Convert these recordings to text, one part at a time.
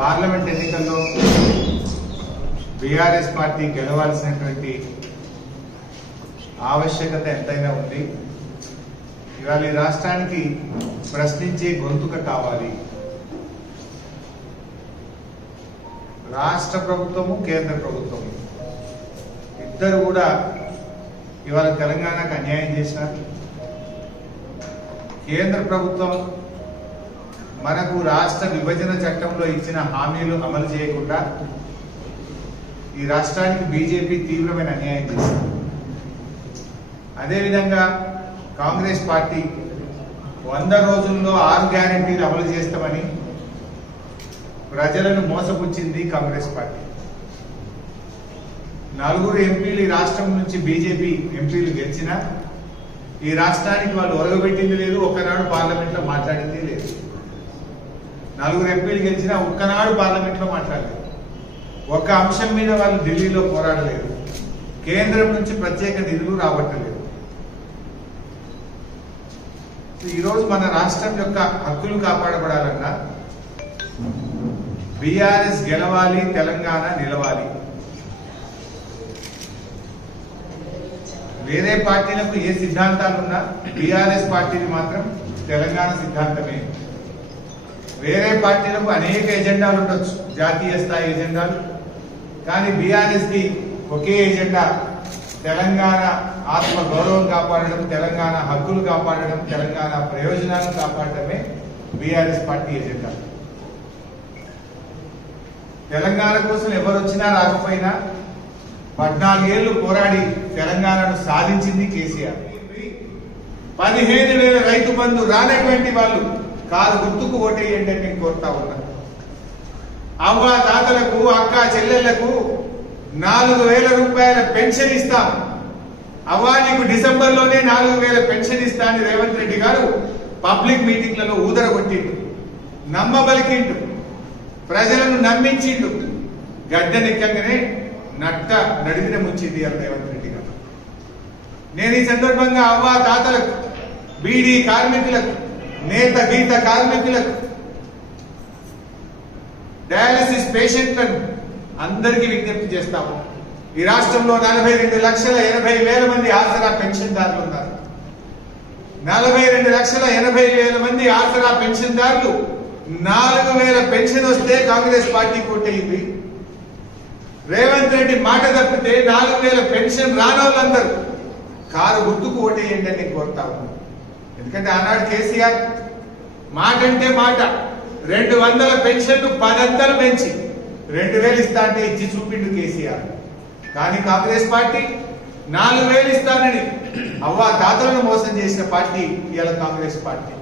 Parliament ఎన్నికల్లో BRS party గెలవాల్సినటువంటి ఆవశ్యకత ఎంతైనా ఉంది. ఇవాళ ఈ రాష్ట్రానికి ప్రశ్నించే గొంతుక కావాలి. రాష్ట్ర ప్రభుత్వము కేంద్ర ప్రభుత్వము ఇద్దరు కూడా ఇవాళ తెలంగాణకు అన్యాయం చేసినారు. కేంద్ర ప్రభుత్వం మనకు రాష్ట్ర విభజన చట్టంలో ఇచ్చిన హామీలు అమలు చేయకుండా ఈ రాష్ట్రానికి బీజేపీ తీవ్రమైన అన్యాయం చేసింది. అదేవిధంగా కాంగ్రెస్ పార్టీ 100 రోజుల్లో 6 గ్యారెంటీలు అమలు చేస్తామని ప్రజలను మోసపుచ్చింది. కాంగ్రెస్ పార్టీ 4 ఎంపీలు ఈ రాష్ట్రం నుంచి బీజేపీ ఎంపీలు గెలిచినా ఈ రాష్ట్రానికి వాళ్ళు ఒరగబెట్టింది లేదు, ఒక్కనాడు పార్లమెంట్ లో మాట్లాడింది లేదు. 4 ఎంపీలు గెలిచినా ఒక్కనాడు పార్లమెంట్ లో మాట్లాడలేదు. ఒక అంశం మీద వాళ్ళు ఢిల్లీలో పోరాడలేదు. కేంద్రం నుంచి ప్రత్యేక నిధులు రాబట్టలేదు. ఈరోజు మన రాష్ట్రం యొక్క హక్కులు కాపాడబడాలన్నా బీఆర్ఎస్ గెలవాలి, తెలంగాణ నిలవాలి. వేరే పార్టీలకు ఏ సిద్ధాంతాలున్నా బీఆర్ఎస్ పార్టీని మాత్రం తెలంగాణ సిద్ధాంతమే. వేరే పార్టీలకు అనేక ఎజెండాలు ఉండొచ్చు, జాతీయ స్థాయి ఎజెండాలు. కానీ బీఆర్ఎస్ కి ఒకే ఎజెండా, తెలంగాణ ఆత్మ గౌరవం కాపాడడం, తెలంగాణ హక్కులు కాపాడడం, తెలంగాణ ప్రయోజనాలను కాపాడటమే బీఆర్ఎస్ పార్టీ ఎజెండా. తెలంగాణ కోసం ఎవరు వచ్చినా రాకపోయినా 14 ఏళ్లు పోరాడి తెలంగాణను సాధించింది కేసీఆర్. 15,000 రైతు బంధు రానటువంటి వాళ్ళు కారు గుర్తుకు ఓటేయండి అని నేను కోరుతా ఉన్నా. అవ్వ తాతలకు, అక్క చెల్లెళ్లకు 4,000 రూపాయల పెన్షన్ ఇస్తాం. అవ్వ నీకు డిసెంబర్లోనే 4,000 పెన్షన్ ఇస్తా అని రేవంత్ రెడ్డి గారు పబ్లిక్ మీటింగ్లలో ఊదరగొట్టిండు, నమ్మబలికిండు, ప్రజలను నమ్మించిండు. గద్దెనెక్కగానే నట్ట నడిగిన ముంచింది రేవంత్ రెడ్డి గారు. నేను ఈ సందర్భంగా అవ్వ తాతలకు, బీడీ కార్మికులకు, నేత గీత కార్మికులకు, డయాలసిస్ పేషెంట్లను అందరికీ విజ్ఞప్తి చేస్తాము. ఈ రాష్ట్రంలో 42,80,000 మంది ఆసరా పెన్షన్దారులు ఉన్నారు. 42,80,000 మంది ఆసరా పెన్షన్దారులు 4,000 పెన్షన్ వస్తే కాంగ్రెస్ పార్టీ కోటయింది. రేవంత్ రెడ్డి మాట తప్పితే 4,000 పెన్షన్ రానోళ్ళందరూ కారు గుర్తుకు ఓటేయండి అని నేను కోరుతా ఉన్నాను. ఎందుకంటే ఆనాడు కేసీఆర్ మాట అంటే మాట 200 పెన్షన్లు 10 అంతలు పెంచి 2,000 ఇస్తా అంటే ఇచ్చి చూపిండు కేసీఆర్. కానీ కాంగ్రెస్ పార్టీ 4,000 ఇస్తానని అవ్వ తాతలను మోసం చేసిన పార్టీ ఇవాళ కాంగ్రెస్ పార్టీ.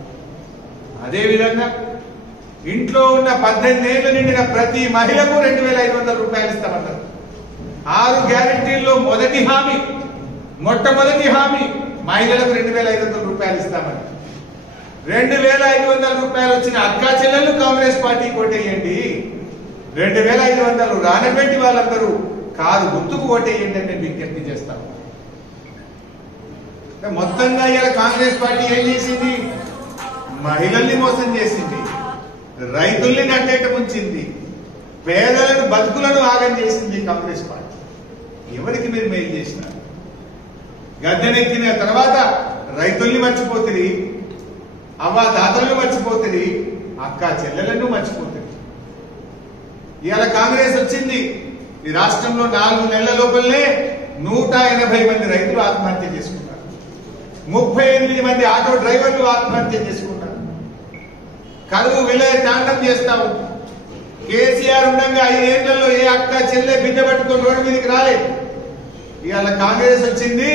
అదేవిధంగా ఇంట్లో ఉన్న 18 ఏళ్లు నిండిన ప్రతి మహిళకు 2,500 రూపాయలు ఇస్తామన్నారు. 6 గ్యారెంటీల్లో మొట్టమొదటి హామీ మహిళలకు 2,500 రూపాయలు ఇస్తామని. 2,500 రూపాయలు వచ్చిన అక్కా చెల్లెలు కాంగ్రెస్ పార్టీ ఓటేయండి. 2,500 రానటువంటి వాళ్ళందరూ కారు గుర్తుకు ఓటేయండి అని విజ్ఞప్తి చేస్తాం. మొత్తంగా ఇలా కాంగ్రెస్ పార్టీ ఏం చేసింది? మహిళల్ని మోసం చేసింది, రైతుల్ని నట్టేట ముంచింది, పేదలను బతుకులను ఆగం చేసింది కాంగ్రెస్ పార్టీ. ఎవరికి మీరు మేలు చేసినారు? గద్దెనెక్కిన తర్వాత రైతుల్ని మర్చిపోతుంది, అవ్వ తాతలను మర్చిపోతుంది, అక్క చెల్లెలను మర్చిపోతుంది. ఇవాళ కాంగ్రెస్ వచ్చింది. ఈ రాష్ట్రంలో 4 నెలల లోపలనే 180 మంది రైతులు ఆత్మహత్య చేసుకున్నారు. 38 మంది ఆటో డ్రైవర్లు ఆత్మహత్య చేసుకున్నారు. కరువు విలయ తాండం చేస్తాము. కేసీఆర్ ఉండగా 5 ఏళ్లలో ఏ అక్క చెల్లె బిడ్డ పట్టుకొని రోడ్డు మీదకి రాలేదు. ఇవాళ కాంగ్రెస్ వచ్చింది,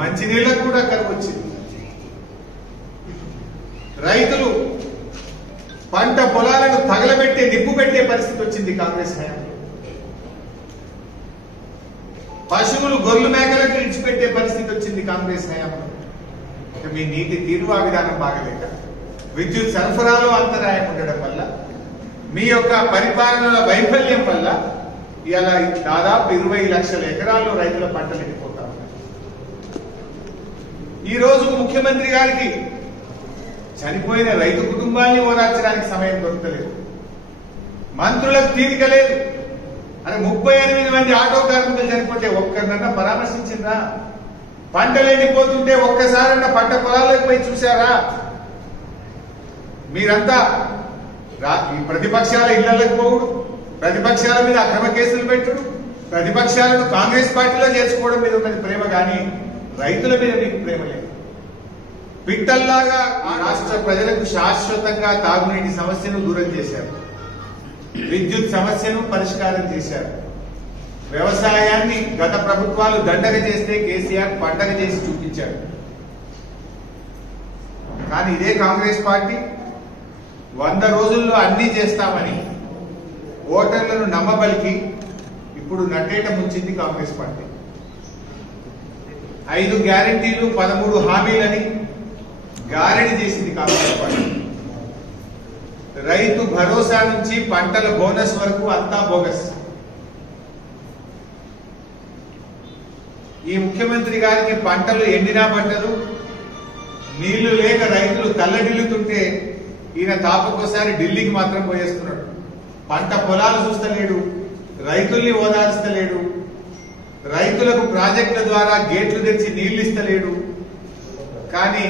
మంచినీళ్ళకు కూడా కరువు వచ్చింది. రైతులు పంట పొలాలను తగలబెట్టే, నిప్పు పెట్టే పరిస్థితి వచ్చింది కాంగ్రెస్ హయాంలో. పశువులు గొర్రెలు మేకలకు ఇడిచిపెట్టే పరిస్థితి వచ్చింది కాంగ్రెస్ హయాంలో. మీ నీటి తీరువా విధానం బాగలేక, విద్యుత్ సరఫరాలో అంతరాయం ఉండడం వల్ల, మీ యొక్క పరిపాలనల వైఫల్యం వల్ల ఇవాళ దాదాపు 20 లక్షల ఎకరాల్లో రైతుల పంటలు ఎండిపోతా ఉన్నాయి. ఈ రోజు ముఖ్యమంత్రి గారికి చనిపోయిన రైతు కుటుంబాన్ని ఓదార్చడానికి సమయం దొరకలేదు. మంత్రులకు తీరిక లేదు. అరే 38 మంది ఆటో కార్మికులు చనిపోతే ఒక్కరినన్నా పరామర్శించిందా? పంటలు ఎండిపోతుంటే ఒక్కసారన్నా పంట పొలాలకు పోయి చూశారా? మీరంతా ఈ ప్రతిపక్షాల ఇళ్లకు పోవుడు, ప్రతిపక్షాల మీద అక్రమ కేసులు పెట్టుడు, ప్రతిపక్షాలను కాంగ్రెస్ పార్టీలో చేర్చుకోవడం మీద ఉన్నది ప్రేమ, కానీ రైతుల మీద మీకు ప్రేమ లేదు. పిట్టల్లాగా ఆ రాష్ట్ర ప్రజలకు శాశ్వతంగా తాగునీటి సమస్యను దూరం చేశారు, విద్యుత్ సమస్యను పరిష్కారం చేశారు. వ్యవసాయాన్ని గత ప్రభుత్వాలు దండగ చేస్తే కేసీఆర్ పండగ చేసి చూపించారు. కానీ ఇదే కాంగ్రెస్ పార్టీ 100 రోజుల్లో అన్ని చేస్తామని ఓటర్లను నమ్మబలికి ఇప్పుడు నట్టేట ముంచింది కాంగ్రెస్ పార్టీ. 5 గ్యారెంటీలు 13 హామీలని గారడి చేసింది కాంగ్రెస్ పార్టీ. రైతు భరోసా నుంచి పంటల బోనస్ వరకు అంతా బోగస్. ఈ ముఖ్యమంత్రి గారికి పంటలు ఎండినా పంటలు, నీళ్లు లేక రైతులు తల్లడిల్లుతుంటే ఈయన తాపకోసారి ఢిల్లీకి మాత్రం పోయేస్తున్నాడు. పంట పొలాలు చూస్తలేడు, రైతుల్ని ఓదార్స్తలేడు, రైతులకు ప్రాజెక్టుల ద్వారా గేట్లు తెచ్చి నీళ్లు ఇస్తలేడు. కానీ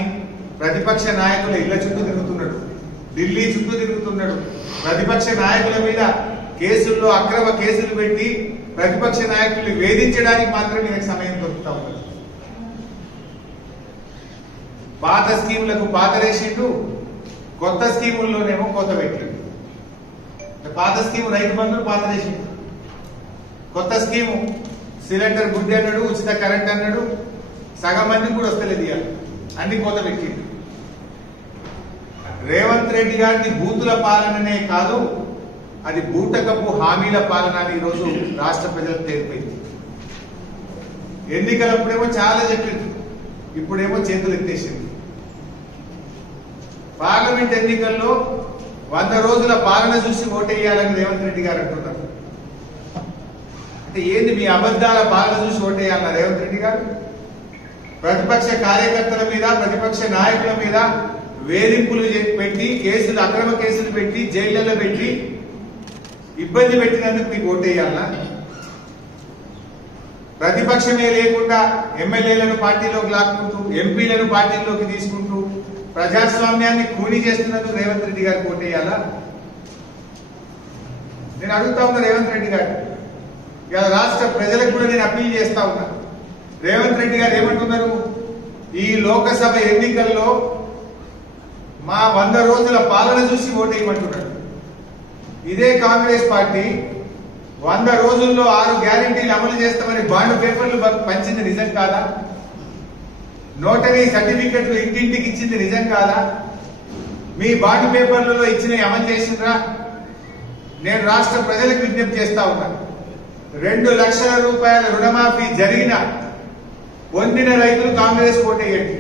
ప్రతిపక్ష నాయకుల ఇళ్ల చుట్టూ తిరుగుతున్నాడు, ఢిల్లీ చుట్టూ తిరుగుతున్నాడు. ప్రతిపక్ష నాయకుల మీద కేసుల్లో అక్రమ కేసులు పెట్టి ప్రతిపక్ష నాయకుల్ని వేధించడానికి మాత్రం ఈయనకు సమయం దొరుకుతా ఉన్నది. పాత స్కీములకు పాతరేసిండు, కొత్త స్కీముల్లోనేమో కొత్త పెట్టిండు. పాత స్కీము రైతు బంధువులు పాతరేసిండు, కొత్త స్కీము సిలిండర్ గుడ్డి అన్నాడు, ఉచిత కరెంట్ అన్నాడు, సగం మందికి కూడా వస్తలేదు, ఇవాళ అన్ని కొత్త పెట్టిండు. రేవంత్ రెడ్డి గారిని బూతుల పాలననే కాదు, అది బూటకపు హామీల పాలన అని ఈరోజు రాష్ట్ర ప్రజలకు తెలిపింది. ఎన్నికలప్పుడేమో చాలా చెప్పింది, ఇప్పుడేమో చేతులు ఎత్తేసింది. పార్లమెంట్ ఎన్నికల్లో 100 రోజుల పాలన చూసి ఓటేయాలని రేవంత్ రెడ్డి గారు అంటున్నారు. అంటే ఏంది మీ అబద్ధాల పాలన చూసి ఓటేయాలన్న రేవంత్ రెడ్డి గారు? ప్రతిపక్ష కార్యకర్తల మీద, ప్రతిపక్ష నాయకుల మీద వేధింపులు పెట్టి, కేసులు అక్రమ కేసులు పెట్టి, జైళ్లలో పెట్టి ఇబ్బంది పెట్టినందుకు మీకు ఓటేయాలనా? ప్రతిపక్షమే లేకుండా ఎమ్మెల్యేలను పార్టీలోకి లాక్కుంటూ, ఎంపీలను పార్టీలోకి తీసుకుంటూ ప్రజాస్వామ్యాన్ని కూని చేస్తున్నందుకు రేవంత్ రెడ్డి గారికి ఓటేయాలా? నేను అడుగుతా ఉన్నా రేవంత్ రెడ్డి గారు. ఇలా రాష్ట్ర ప్రజలకు కూడా నేను అప్పీల్ చేస్తా ఉన్నా. రేవంత్ రెడ్డి గారు ఏమంటున్నారు? ఈ లోకసభ ఎన్నికల్లో మా 100 రోజుల పాలన చూసి ఓటేయమంటున్నాడు. ఇదే కాంగ్రెస్ పార్టీ 100 రోజుల్లో 6 గ్యారెంటీలు అమలు చేస్తామని బాండ్ పేపర్లు పంచింది నిజం కాదా? నోటరీ సర్టిఫికెట్లు ఇంటింటికి ఇచ్చింది నిజం కాదా? మీ బాండ్ పేపర్లలో ఇచ్చినవి అమలు చేసిండ్రా? నేను రాష్ట్ర ప్రజలకు విజ్ఞప్తి చేస్తా ఉన్నాను. 2 లక్షల రూపాయల రుణమాఫీ జరిగిన పొందిన రైతులు కాంగ్రెస్ ఓటేయండి.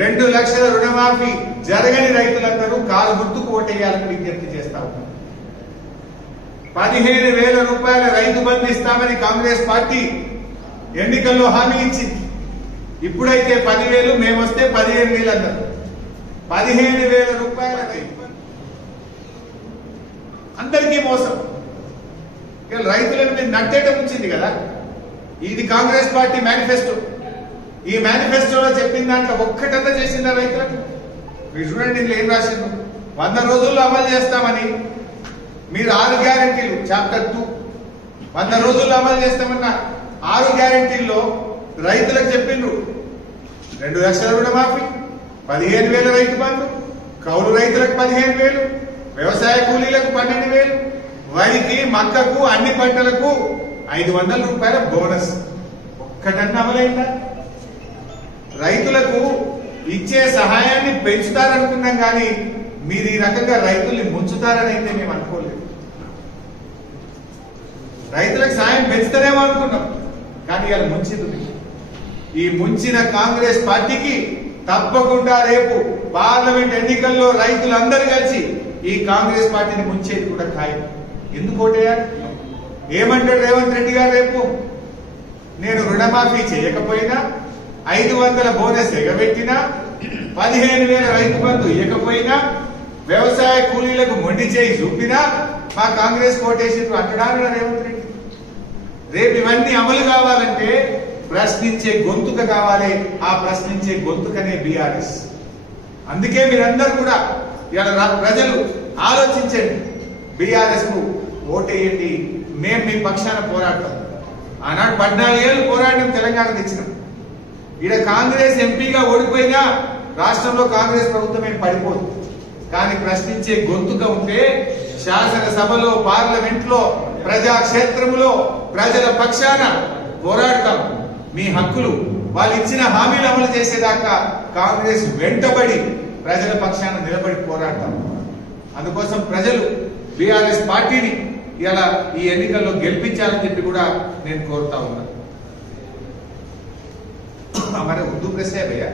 2 లక్షల రుణమాఫీ జరగని రైతులందరూ కాలు గుర్తుకు ఓటేయాలని విజ్ఞప్తి చేస్తా ఉన్నారు. 15,000 రూపాయల రైతు బంధు ఇస్తామని కాంగ్రెస్ పార్టీ ఎన్నికల్లో హామీ ఇచ్చింది. ఇప్పుడైతే 10,000, మేమొస్తే 15,000 అన్నారు. 15,000 రూపాయల రైతు బంధు అందరికీ మోసం. ఇక రైతులను మీద నట్టేట ఉంచింది కదా. ఇది కాంగ్రెస్ పార్టీ మేనిఫెస్టో. ఈ మేనిఫెస్టోలో చెప్పిన దాంట్లో ఒక్కటంతా చేసిందా రైతులకు? మీరు చూడండి, ఇందులో ఏం రాసిండు? 100 రోజుల్లో అమలు చేస్తామని మీరు 6 గ్యారెంటీలు, చాప్టర్ 2 100 రోజుల్లో అమలు చేస్తామన్న 6 గ్యారెంటీల్లో రైతులకు చెప్పిండ్రు 2 లక్షల రుణమాఫీ, 15,000 రైతు బంధు, కౌలు రైతులకు 15,000, వ్యవసాయ కూలీలకు 12,000, వరికి, మక్కకు, అన్ని పంటలకు 500 రూపాయల బోనస్. ఒక్కటన్నా అమలైందా? రైతులకు ఇచ్చే సహాయాన్ని పెంచుతారనుకున్నాం, కానీ మీరు ఈ రకంగా రైతుల్ని ముంచుతారని అయితే మేము అనుకోలేదు. రైతులకు సాయం పెంచుతారేమో అనుకున్నాం, కానీ ఇలా ముంచింది. ఈ ముంచిన కాంగ్రెస్ పార్టీకి తప్పకుండా రేపు పార్లమెంట్ ఎన్నికల్లో రైతులందరూ కలిసి ఈ కాంగ్రెస్ పార్టీని ముంచేది కూడా ఖాయం. ఎందుకు ఓటేయాలి? ఏమంటాడు రేవంత్ రెడ్డి గారు రేపు? నేను రుణమాఫీ చేయకపోయినా, 500 బోనస్ ఎగబెట్టినా, 15,000 రైతు బంధు ఇవ్వకపోయినా, వ్యవసాయ కూలీలకు మొండి చేయి చూపినా మా కాంగ్రెస్ కోటేషన్ అంటడానికి రేవంత్ రెడ్డి. రేపు ఇవన్నీ అమలు కావాలంటే ప్రశ్నించే గొంతుక కావాలి. ఆ ప్రశ్నించే గొంతుకనే బీఆర్ఎస్. అందుకే మీరందరూ కూడా ఇలా ప్రజలు ఆలోచించండి, బీఆర్ఎస్ కు ఓటేయండి. మేము మీ పక్షాన పోరాడతాం. ఆనాడు 14 ఏళ్ళు పోరాటం తెలంగాణ తెచ్చినాం. ఈడ కాంగ్రెస్ ఎంపీగా ఓడిపోయినా రాష్ట్రంలో కాంగ్రెస్ ప్రభుత్వం ఏం పడిపోదు. కానీ ప్రశ్నించే గొంతుక ఉంటే శాసనసభలో, పార్లమెంట్ లో, ప్రజాక్షేత్రంలో ప్రజల పక్షాన పోరాడతాం. మీ హక్కులు వాళ్ళు ఇచ్చిన హామీలు అమలు చేసేదాకా కాంగ్రెస్ వెంటబడి ప్రజల పక్షాన నిలబడి పోరాడతాం. అందుకోసం ప్రజలు బీఆర్ఎస్ పార్టీని ఇలా ఈ ఎన్నికల్లో గెలిపించాలని చెప్పి కూడా నేను కోరుతా ఉన్నా. हमारे उर्दू कैसे है भैया?